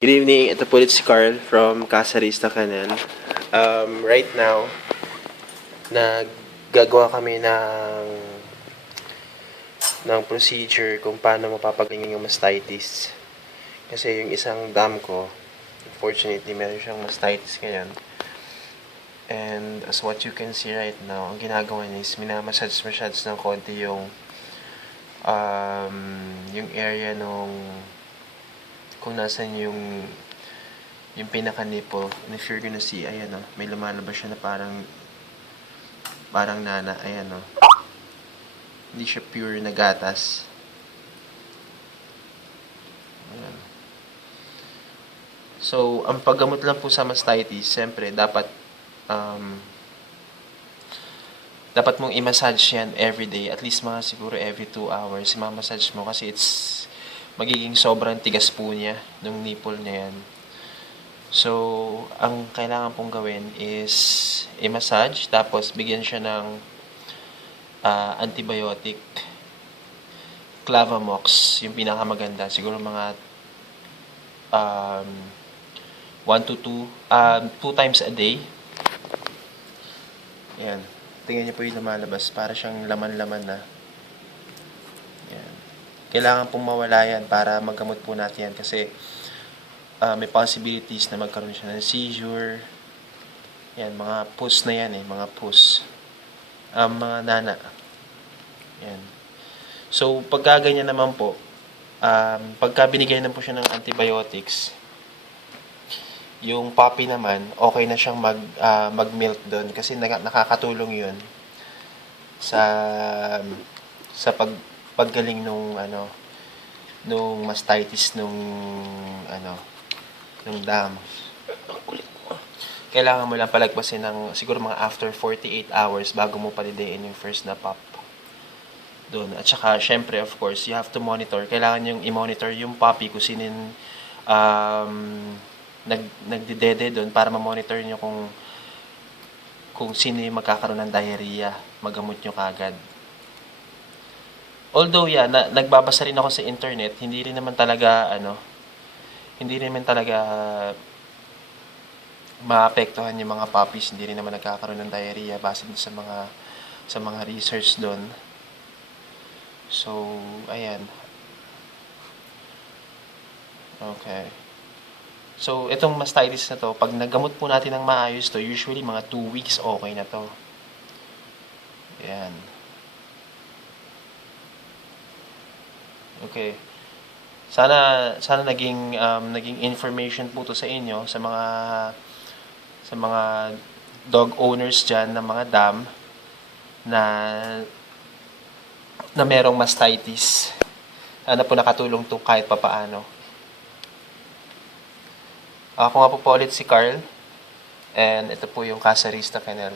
Good evening, ito po ulit si Carl from Casarista Canal. Right now, naggagawa kami ng procedure kung paano mapapagaling yung mastitis. Kasi yung isang dam ko, unfortunately, meron siyang mastitis ngayon. And as what you can see right now, ang ginagawa niya is minamassage ng konti yung area nung kung nasan yung pinaka-nipple. And if you're gonna see, ayan o, may lumalabas siya na parang nana, ayan o. Hindi siya pure na gatas. Ayan. So, ang paggamot lang po sa mastitis, siyempre, dapat mong i-massage yan everyday. At least mga siguro every 2 hours. I-massage mo kasi magiging sobrang tigas po niya nung nipple niya yan. So, ang kailangan pong gawin is i-massage, tapos bigyan siya ng antibiotic. Clavamox, yung pinakamaganda. Siguro mga 1 to 2 times a day. Ayan. Tingnan niyo po yung lumalabas. Para siyang laman-laman na. Ayan. Kailangan pong mawala yan para maggamot po natin yan kasi may possibilities na magkaroon siya ng seizure. Yan, mga pus na yan mga pus. Mga nana. Yan. So, pagka ganyan naman po, pagka binigay na po siya ng antibiotics, yung puppy naman, okay na siyang mag-milk doon kasi nakakatulong yun sa paggaling nung mastitis nung dam. Kailangan mo lang palagpasin ng siguro mga after 48 hours bago mo palidein yung first na pup doon. At saka, syempre, of course, you have to monitor. Kailangan yung i-monitor yung puppy kung sinin nagdidede doon para ma-monitor nyo kung sino yung magkakaroon ng diarrhea. Magamot nyo kagad. Although, nagbabasa rin ako sa internet, hindi rin naman talaga maapektuhan yung mga puppies, hindi rin naman nagkakaroon ng diarrhea base sa mga research doon. So, ayan. Okay. So, itong mastitis na to, pag nagamot po natin ng maayos to, usually mga 2 weeks okay na to. Ayan. Okay. Sana naging information po to sa inyo sa mga dog owners diyan ng mga dam na merong mastitis. Sana po nakatulong to kahit papaano. Ako nga po ulit si Carl and ito po yung Casarista Canal.